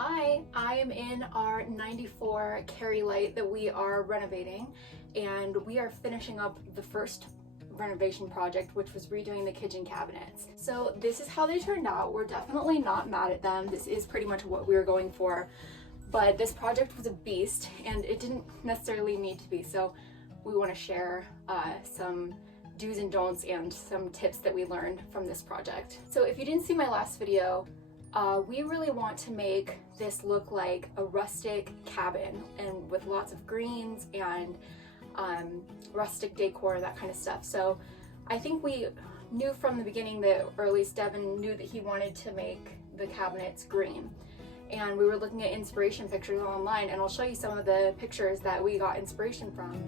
Hi, I am in our 94 Carry Light that we are renovating, and we are finishing up the first renovation project, which was redoing the kitchen cabinets. So this is how they turned out. We're definitely not mad at them. This is pretty much what we were going for, but this project was a beast and it didn't necessarily need to be. So we want to share some do's and don'ts and some tips that we learned from this project. So if you didn't see my last video, we really want to make this look like a rustic cabin and with lots of greens and rustic decor, that kind of stuff. So I think we knew from the beginning that, or at least Devin knew that he wanted to make the cabinets green. And we were looking at inspiration pictures online, and I'll show you some of the pictures that we got inspiration from.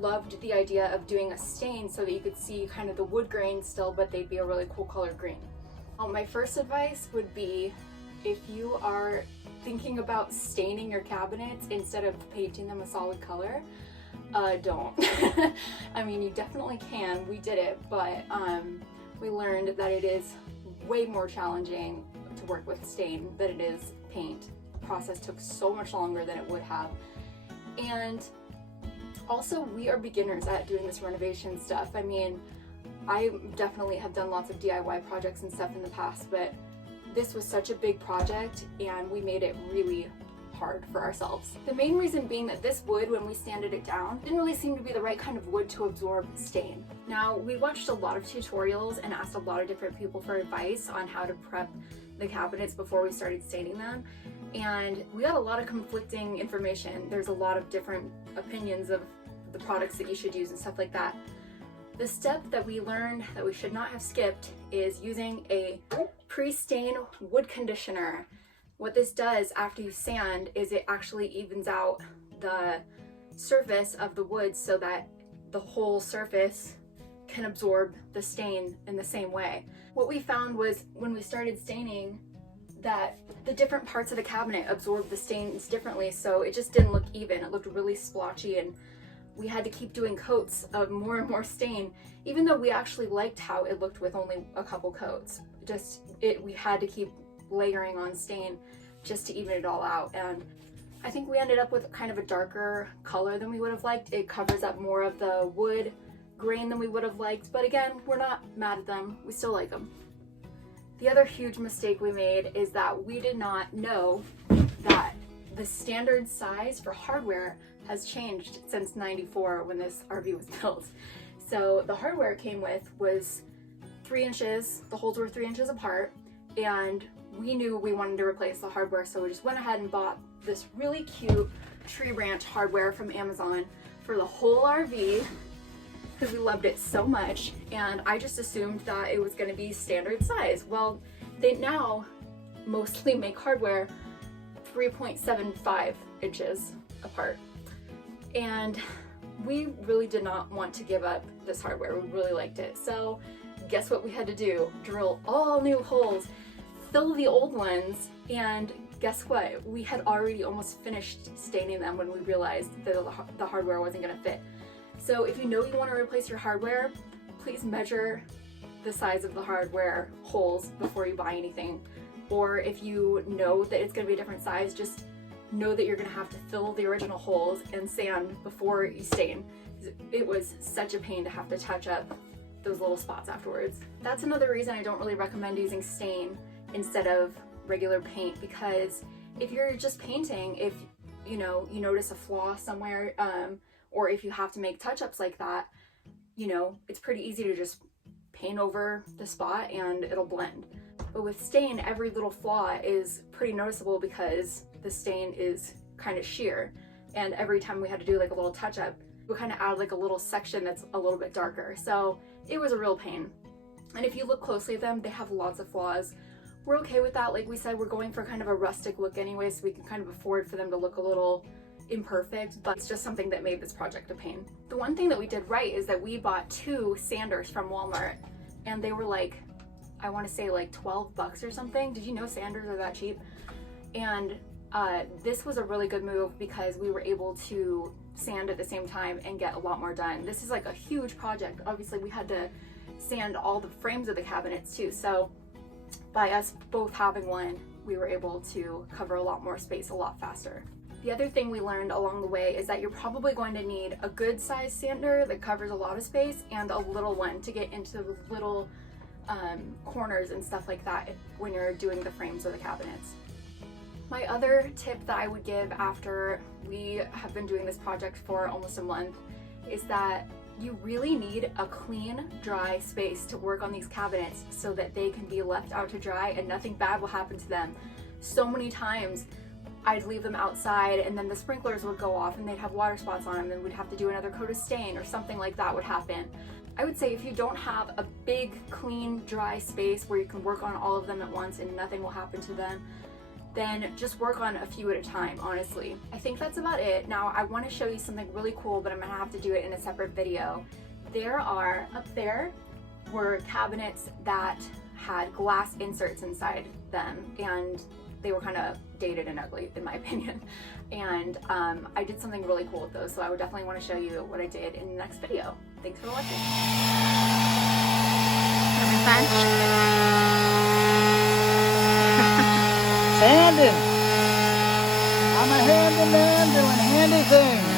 Loved the idea of doing a stain so that you could see kind of the wood grain still, but they'd be a really cool color green. My first advice would be, if you are thinking about staining your cabinets instead of painting them a solid color, don't. I mean, you definitely can. We did it, but we learned that it is way more challenging to work with stain than it is paint. The process took so much longer than it would have. And also, we are beginners at doing this renovation stuff. I mean, I definitely have done lots of DIY projects and stuff in the past, but this was such a big project and we made it really hard for ourselves. The main reason being that this wood, when we sanded it down, didn't really seem to be the right kind of wood to absorb stain. Now, we watched a lot of tutorials and asked a lot of different people for advice on how to prep the cabinets before we started staining them, and we got a lot of conflicting information. There's a lot of different opinions of the products that you should use and stuff like that. The step that we learned that we should not have skipped is using a pre-stain wood conditioner. What this does after you sand is it actually evens out the surface of the wood so that the whole surface can absorb the stain in the same way. What we found was when we started staining that the different parts of the cabinet absorbed the stains differently, so it just didn't look even. It looked really splotchy, and we had to keep doing coats of more and more stain, even though we actually liked how it looked with only a couple coats. We had to keep layering on stain just to even it all out. And I think we ended up with kind of a darker color than we would have liked. It covers up more of the wood grain than we would have liked, but again, we're not mad at them. We still like them. The other huge mistake we made is that we did not know that the standard size for hardware has changed since '94 when this RV was built. So the hardware it came with was 3 inches, the holes were 3 inches apart, and we knew we wanted to replace the hardware, so we just went ahead and bought this really cute tree branch hardware from Amazon for the whole RV because we loved it so much, and I just assumed that it was going to be standard size. Well, they now mostly make hardware 3.75 inches apart, and we really did not want to give up this hardware. We really liked it. So guess what we had to do? Drill all new holes, fill the old ones, and guess what? We had already almost finished staining them when we realized that the hardware wasn't going to fit. So if you know you want to replace your hardware, please measure the size of the hardware holes before you buy anything. Or if you know that it's going to be a different size, just know that you're going to have to fill the original holes and sand before you stain. It was such a pain to have to touch up those little spots afterwards. That's another reason I don't really recommend using stain instead of regular paint, because if you're just painting, if you notice a flaw somewhere, or if you have to make touch-ups like that, it's pretty easy to just paint over the spot and it'll blend. But with stain, every little flaw is pretty noticeable because the stain is kind of sheer, and every time we had to do like a little touch-up, we kind of add like a little section that's a little bit darker. So it was a real pain. And if you look closely at them, they have lots of flaws. We're okay with that. Like we said, we're going for kind of a rustic look anyway, so we can kind of afford for them to look a little imperfect, but it's just something that made this project a pain. The one thing that we did right is that we bought 2 sanders from Walmart, and they were like, I want to say like 12 bucks or something. Did you know sanders are that cheap? And this was a really good move because we were able to sand at the same time and get a lot more done. This is like a huge project. Obviously we had to sand all the frames of the cabinets too, so by us both having one, we were able to cover a lot more space a lot faster. The other thing we learned along the way is that you're probably going to need a good size sander that covers a lot of space and a little one to get into the little corners and stuff like that when you're doing the frames of the cabinets. My other tip that I would give after we have been doing this project for almost a month is that you really need a clean, dry space to work on these cabinets so that they can be left out to dry and nothing bad will happen to them. So many times I'd leave them outside and then the sprinklers would go off and they'd have water spots on them and we'd have to do another coat of stain or something like that would happen. I would say if you don't have a big, clean, dry space where you can work on all of them at once and nothing will happen to them, then just work on a few at a time, honestly. I think that's about it. Now I want to show you something really cool, but I'm gonna have to do it in a separate video. There are, up there, were cabinets that had glass inserts inside them, and they were kind of dated and ugly, in my opinion. And I did something really cool with those, so I would definitely want to show you what I did in the next video. Thanks for watching. Having fun? Sanding. I'm a handyman doing handy things.